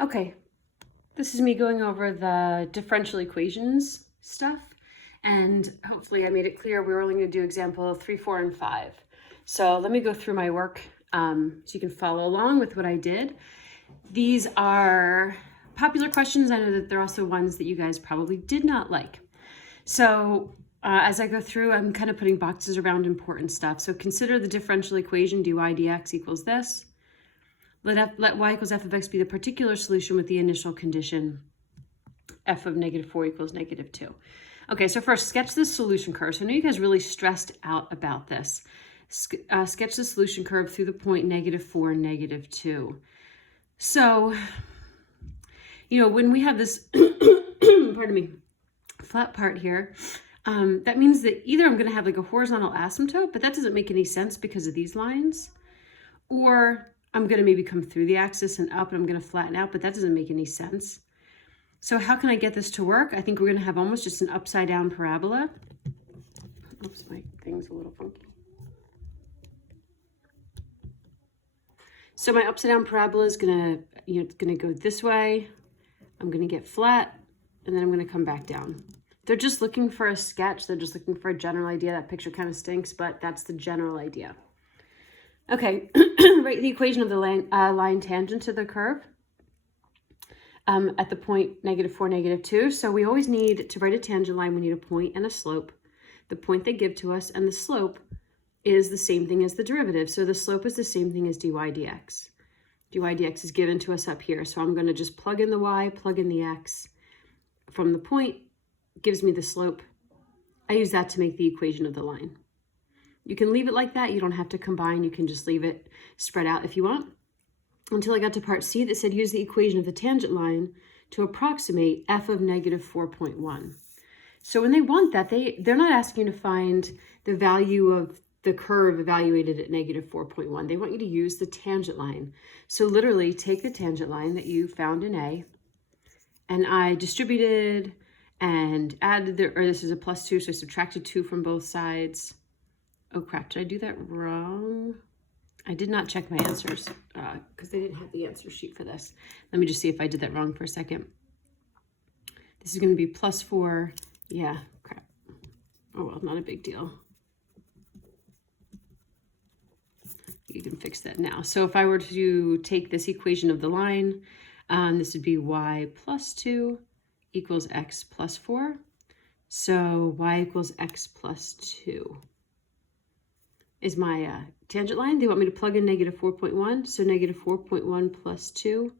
Okay, this is me going over the differential equations stuff, and hopefully I made it clear we're only going to do example 3, 4, and 5. So let me go through my work so you can follow along with what I did. These are popular questions. I know that they're also ones that you guys probably did not like. So as I go through, I'm kind of putting boxes around important stuff. So consider the differential equation dy dx equals this. Let y equals f of x be the particular solution with the initial condition f of -4 equals -2. Okay, so first, sketch the solution curve. So I know you guys really stressed out about this. Sketch the solution curve through the point -4, -2. So, you know, when we have this, pardon me, flat part here, that means that either I'm going to have like a horizontal asymptote, but that doesn't make any sense because of these lines, or I'm going to maybe come through the axis and up and I'm going to flatten out, but that doesn't make any sense. So how can I get this to work? I think we're going to have almost just an upside down parabola. Oops, my thing's a little funky. So my upside down parabola is going to go this way. I'm going to get flat, and then I'm going to come back down. They're just looking for a sketch. They're just looking for a general idea. That picture kind of stinks, but that's the general idea. Okay, write the equation of the line tangent to the curve at the point -4, -2. So we always need to write a tangent line. We need a point and a slope. The point they give to us and the slope is the same thing as the derivative. So the slope is the same thing as dy dx. dy dx is given to us up here. So I'm going to just plug in the y, plug in the x. From the point, gives me the slope. I use that to make the equation of the line. You can leave it like that. You don't have to combine. You can just leave it spread out if you want. Until I got to part C that said use the equation of the tangent line to approximate f of -4.1. So when they want that, they're not asking you to find the value of the curve evaluated at -4.1. They want you to use the tangent line. So literally take the tangent line that you found in A, and I distributed and added this is a +2, so I subtracted 2 from both sides. Oh crap, did I do that wrong? I did not check my answers because they didn't have the answer sheet for this. Let me just see if I did that wrong for a second. This is going to be +4. Yeah, crap. Oh well, not a big deal. You can fix that now. So if I were to take this equation of the line, this would be y + 2 equals x + 4. So y equals x + 2. Is my tangent line. They want me to plug in -4.1, so -4.1 + 2,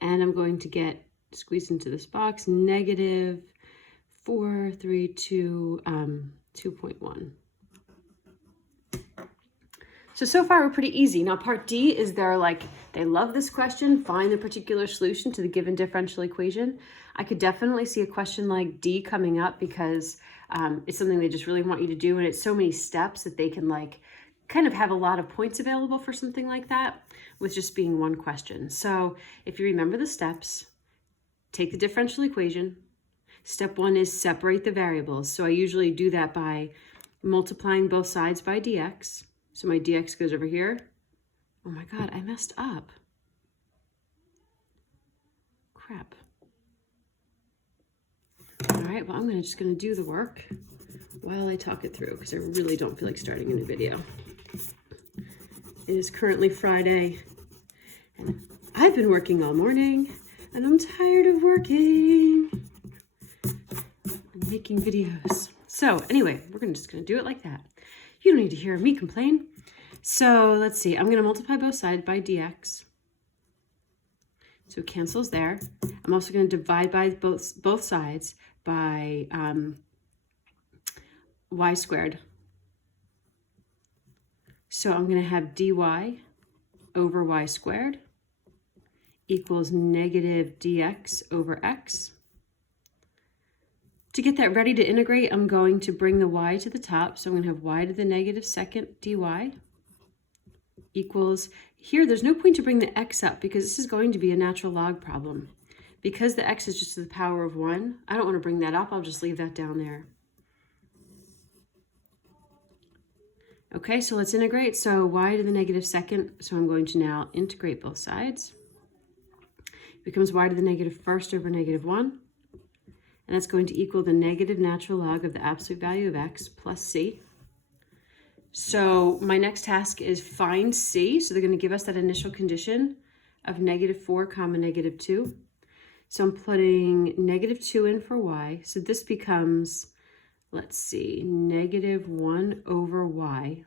and I'm going to get squeezed into this box, -432, 2.1. So far we're pretty easy. Now part D is they love this question, find the particular solution to the given differential equation. I could definitely see a question like D coming up because it's something they just really want you to do, and it's so many steps that they can kind of have a lot of points available for something like that with just being one question. So if you remember the steps, take the differential equation. Step 1 is separate the variables. So I usually do that by multiplying both sides by dx. So my dx goes over here. Oh my God, I messed up. Crap. All right, well, I'm just gonna do the work while I talk it through because I really don't feel like starting a new video. It is currently Friday and I've been working all morning and I'm tired of working and making videos. So anyway, we're just gonna do it like that. You don't need to hear me complain. So let's see, I'm gonna multiply both sides by dx. So it cancels there. I'm also gonna divide by both sides by y squared. So I'm gonna have dy over y squared equals -dx over x. To get that ready to integrate, I'm going to bring the y to the top. So I'm going to have y to the -2 dy equals, here there's no point to bring the x up because this is going to be a natural log problem. Because the x is just to the power of 1, I don't want to bring that up. I'll just leave that down there. Okay, so let's integrate. So y to the -2, so I'm going to now integrate both sides. becomes y to the negative first over negative 1. And that's going to equal the negative natural log of the absolute value of x plus c. So my next task is find c. So they're going to give us that initial condition of negative 4 comma negative 2. So I'm putting negative 2 in for y. So this becomes, let's see, negative 1 over y,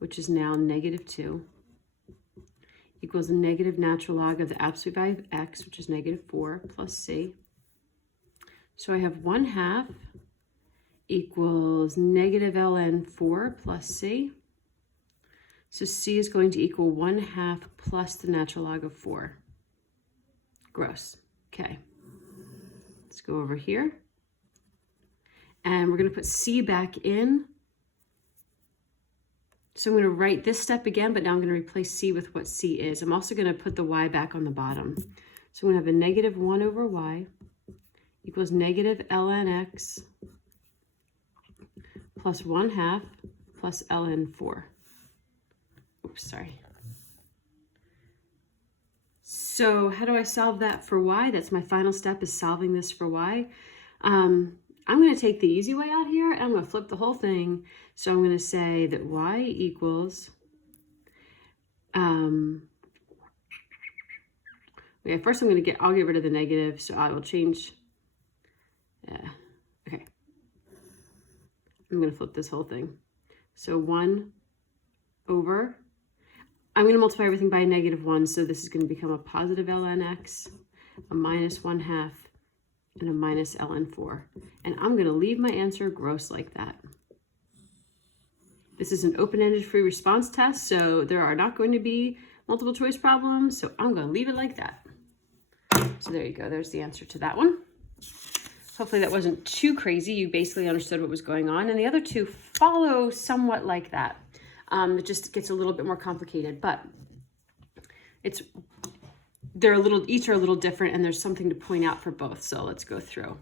which is now negative 2, equals the negative natural log of the absolute value of x, which is negative 4, plus c. So I have 1/2 equals negative ln 4 plus c. So c is going to equal 1/2 plus the natural log of 4. Gross. Okay. Let's go over here. And we're going to put c back in. So I'm going to write this step again, but now I'm going to replace c with what c is. I'm also going to put the y back on the bottom. So I'm going to have a negative 1 over y equals negative ln x plus 1/2 plus ln 4. Oops, sorry. So how do I solve that for y? That's my final step, is solving this for y. I'm going to take the easy way out here, and I'm going to flip the whole thing. So I'm going to say that y equals, okay, first I'll get rid of the negative, so I will change, okay. I'm going to flip this whole thing. So 1 over, I'm going to multiply everything by a negative 1, so this is going to become a positive ln x, a minus 1/2, and a minus ln 4. And I'm going to leave my answer gross like that. This is an open-ended free response test, so there are not going to be multiple choice problems, so I'm going to leave it like that. So there you go. There's the answer to that one. Hopefully that wasn't too crazy. You basically understood what was going on. And the other two follow somewhat like that. It just gets a little bit more complicated, but each are a little different, and there's something to point out for both. So let's go through.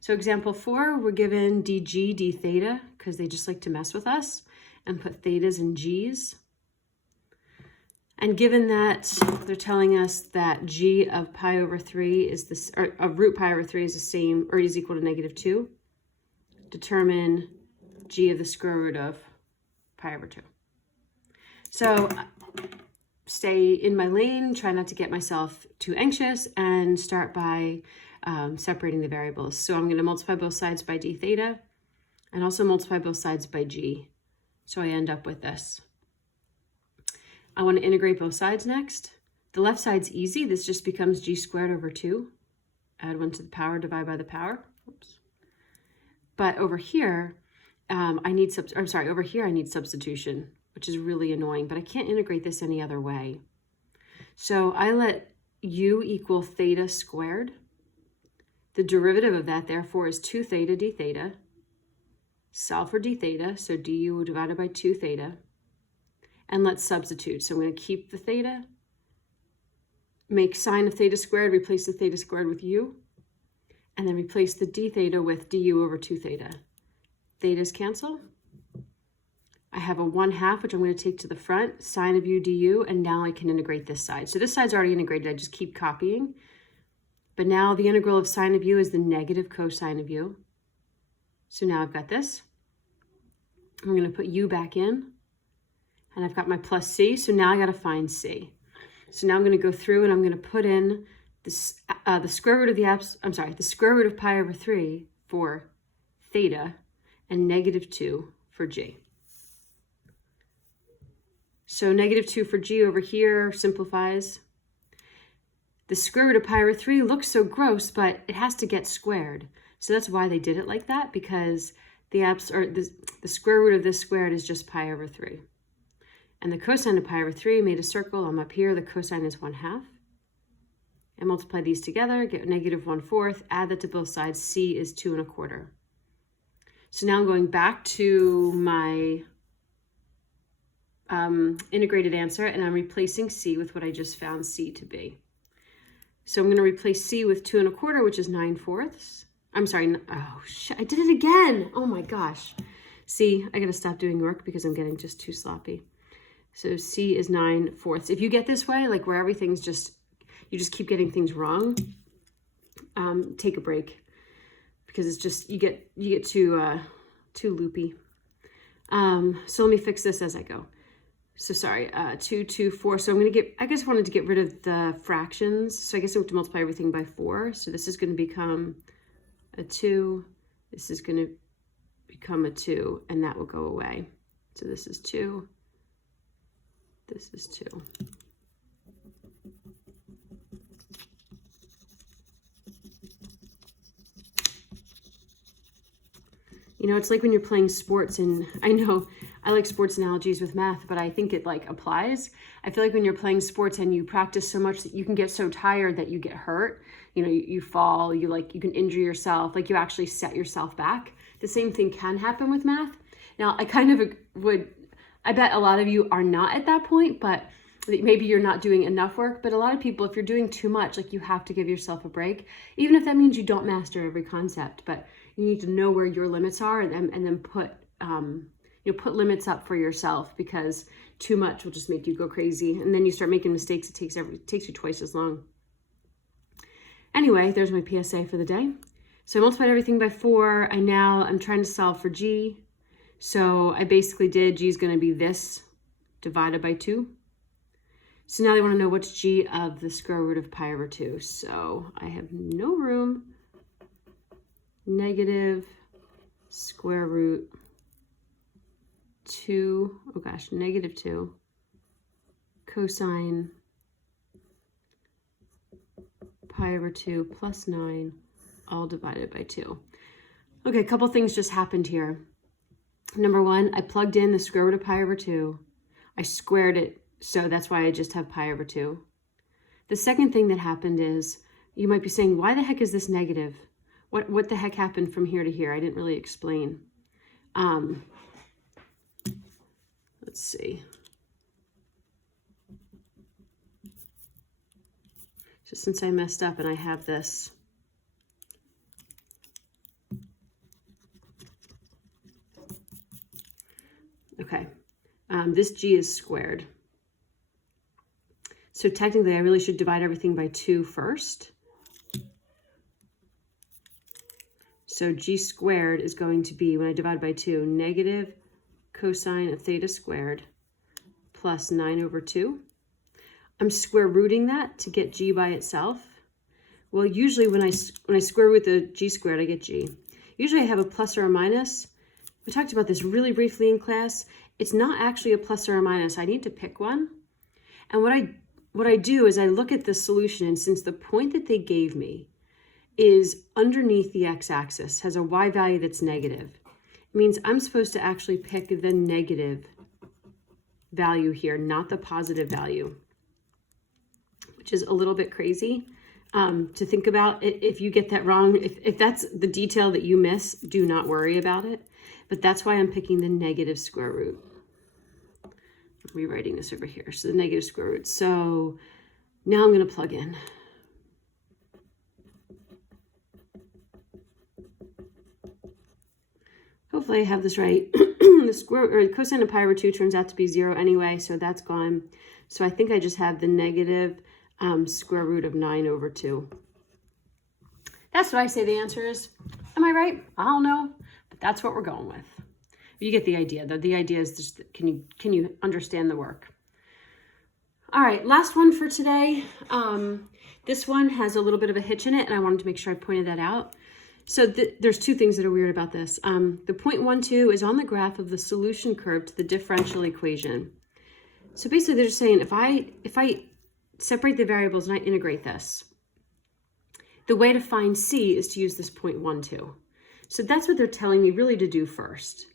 So example 4, we're given dg, d theta, because they just like to mess with us and put thetas and g's. And given that they're telling us that g of pi over 3 is this, or of root pi over 3 is the same or is equal to negative 2, determine g of the square root of pi over 2. So stay in my lane, try not to get myself too anxious, and start by separating the variables. So I'm going to multiply both sides by d theta and also multiply both sides by g. So I end up with this. I want to integrate both sides next. The left side's easy. This just becomes g squared over 2. Add 1 to the power, divide by the power. Oops. But over here, I need substitution, which is really annoying, but I can't integrate this any other way. So I let u equal theta squared. The derivative of that, therefore, is 2 theta d theta. Solve for d theta, so du divided by 2 theta. And let's substitute. So I'm going to keep the theta, make sine of theta squared, replace the theta squared with u, and then replace the d theta with du over 2 theta. Thetas cancel. I have a 1/2, which I'm going to take to the front, sine of u du, and now I can integrate this side. So this side's already integrated. I just keep copying. But now the integral of sine of u is the negative cosine of u. So now I've got this. I'm going to put u back in. And I've got my plus c, so now I got to find c. So now I'm going to go through and I'm going to put in this, the square root of the square root of pi over 3 for theta and negative 2 for g. So negative 2 for g over here simplifies. The square root of pi over 3 looks so gross, but it has to get squared. So that's why they did it like that, because the square root of this squared is just pi over 3. And the cosine of pi over 3 made a circle. I'm up here. The cosine is 1/2. And multiply these together, get negative 1/4. Add that to both sides. C is 2 1/4. So now I'm going back to my integrated answer, and I'm replacing c with what I just found c to be. So I'm going to replace c with 2 1/4, which is 9/4. I'm sorry. Oh, shit. I did it again. Oh, my gosh. See, I got to stop doing work because I'm getting just too sloppy. So c is 9/4. If you get this way, like where everything's just, you just keep getting things wrong, take a break, because it's just, you get too loopy. So let me fix this as I go. So sorry, 2, 2, 4. So I'm going to I guess I wanted to get rid of the fractions. So I guess I have to multiply everything by 4. So this is going to become a 2. This is going to become a 2, and that will go away. So this is 2. This is 2. You know, it's like when you're playing sports, and I know I like sports analogies with math, but I think it like applies. I feel like when you're playing sports and you practice so much that you can get so tired that you get hurt, you know, you fall, you can injure yourself, like you actually set yourself back. The same thing can happen with math. Now, I kind of I bet a lot of you are not at that point, but maybe you're not doing enough work. But a lot of people, if you're doing too much, like you have to give yourself a break, even if that means you don't master every concept. But you need to know where your limits are, and then put put limits up for yourself, because too much will just make you go crazy, and then you start making mistakes. It takes you twice as long. Anyway, there's my PSA for the day. So I multiplied everything by 4. I'm trying to solve for g. So I basically did g is going to be this divided by 2. So now they want to know what's g of the square root of pi over 2. So I have no room. Negative square root 2, oh gosh, negative 2 cosine pi over 2 plus 9, all divided by 2. Okay, a couple things just happened here. Number one, I plugged in the square root of pi over 2. I squared it, so that's why I just have pi over 2. The second thing that happened is, you might be saying, why the heck is this negative? What the heck happened from here to here? I didn't really explain. Let's see. So since I messed up and I have this, okay, this g is squared. So technically I really should divide everything by 2 first. So g squared is going to be, when I divide by 2, negative cosine of theta squared plus 9 over 2. I'm square rooting that to get g by itself. Well, usually when I square root the g squared, I get g. Usually I have a plus or a minus. We talked about this really briefly in class. It's not actually a plus or a minus. I need to pick one. And what I do is I look at the solution, and since the point that they gave me is underneath the x-axis, has a y value that's negative, it means I'm supposed to actually pick the negative value here, not the positive value, which is a little bit crazy to think about. If you get that wrong, if that's the detail that you miss, do not worry about it. But that's why I'm picking the negative square root. I'm rewriting this over here. So the negative square root. So now I'm going to plug in. Hopefully I have this right. The square or cosine of pi over 2 turns out to be 0 anyway, so that's gone. So I think I just have the negative square root of 9 over 2. That's what I say the answer is. Am I right? I don't know, but that's what we're going with. You get the idea, though. The idea is just, can you understand the work? All right, last one for today. This one has a little bit of a hitch in it, and I wanted to make sure I pointed that out. So there's two things that are weird about this. The 0.12 is on the graph of the solution curve to the differential equation. So basically they're just saying if I separate the variables and I integrate this, the way to find c is to use this 0.12. So that's what they're telling me really to do first.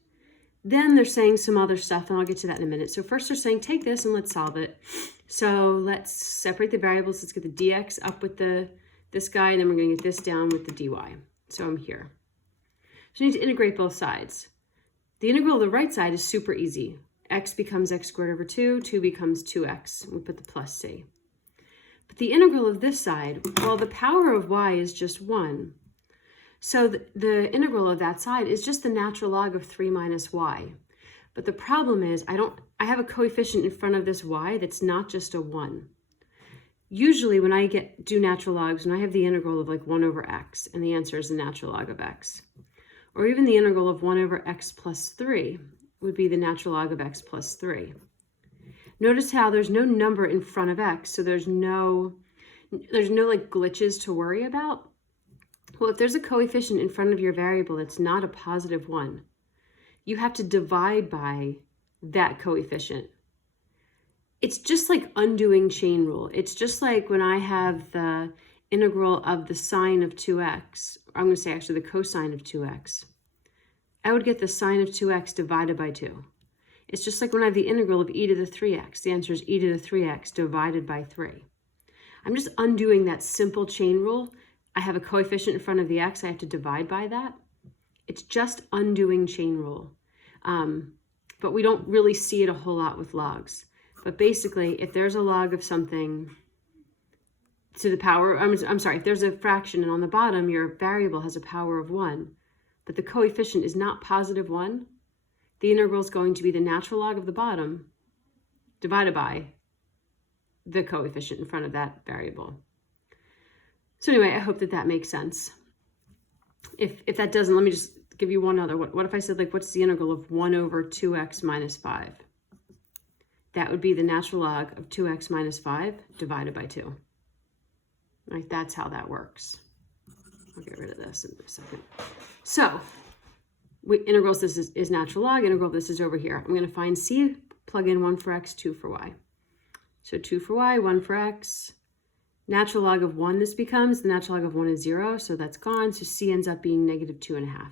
Then they're saying some other stuff, and I'll get to that in a minute. So first they're saying take this and let's solve it. So let's separate the variables. Let's get the dx up with this guy, and then we're going to get this down with the dy. So I'm here. So I need to integrate both sides. The integral of the right side is super easy. X becomes x squared over 2, 2 becomes 2x. We put the plus c. But the integral of this side, well, the power of y is just 1. So the integral of that side is just the natural log of 3 minus y. But the problem is I have a coefficient in front of this y that's not just a 1. usually when I do natural logs, when I have the integral of like 1 over x, and the answer is the natural log of x, or even the integral of 1 over x plus 3 would be the natural log of x plus 3. Notice how there's no number in front of x, so there's no like glitches to worry about. Well, if there's a coefficient in front of your variable that's not a positive 1, you have to divide by that coefficient. It's just like undoing chain rule. It's just like when I have the integral of the sine of 2x, I'm going to say actually the cosine of 2x, I would get the sine of 2x divided by 2. It's just like when I have the integral of e to the 3x. The answer is e to the 3x divided by 3. I'm just undoing that simple chain rule. I have a coefficient in front of the x. I have to divide by that. It's just undoing chain rule. But we don't really see it a whole lot with logs. But basically, if there's a log of something to the power, I'm sorry, if there's a fraction and on the bottom your variable has a power of 1, but the coefficient is not positive 1, the integral is going to be the natural log of the bottom divided by the coefficient in front of that variable. So anyway, I hope that that makes sense. If that doesn't, let me just give you one other. What if I said, like, what's the integral of 1 over 2x minus 5? That would be the natural log of 2x minus 5 divided by 2. Right, that's how that works. I'll get rid of this in a second. So, integrals, this is natural log. Integral, this is over here. I'm going to find c, plug in 1 for x, 2 for y. So 2 for y, 1 for x. Natural log of 1, this becomes. The natural log of 1 is 0, so that's gone. So c ends up being negative 2.5.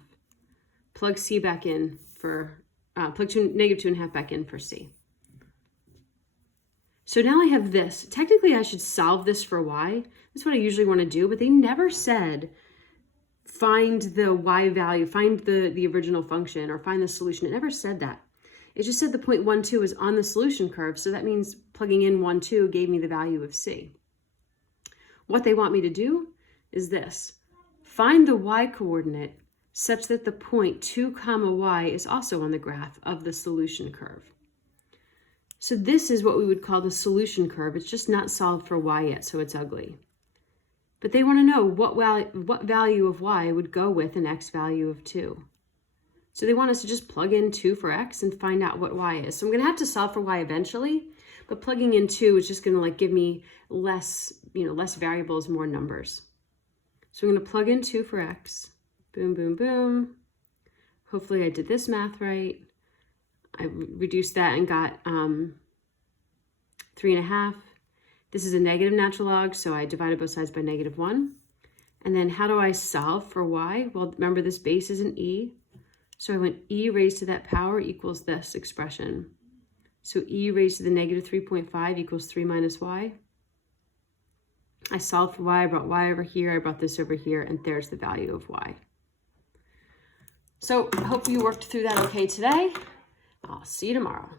Plug c back in for, negative 2.5 back in for c. So now I have this. Technically, I should solve this for y. That's what I usually want to do, but they never said find the y value, find the original function, or find the solution. It never said that. It just said the point 1, 2 is on the solution curve, so that means plugging in 1, 2 gave me the value of c. What they want me to do is this. Find the y coordinate such that the point 2, y is also on the graph of the solution curve. So this is what we would call the solution curve. It's just not solved for y yet, so it's ugly. But they want to know what value of y would go with an x value of 2. So they want us to just plug in 2 for x and find out what y is. So I'm going to have to solve for y eventually, but plugging in 2 is just going to like give me less variables, more numbers. So I'm going to plug in 2 for x. Boom, boom, boom. Hopefully I did this math right. I reduced that and got 3.5. This is a negative natural log, so I divided both sides by negative 1. And then how do I solve for y? Well, remember this base is an e. So I went e raised to that power equals this expression. So e raised to the negative 3.5 equals 3 minus y. I solved for y, I brought y over here, I brought this over here, and there's the value of y. So I hope you worked through that okay today. I'll see you tomorrow.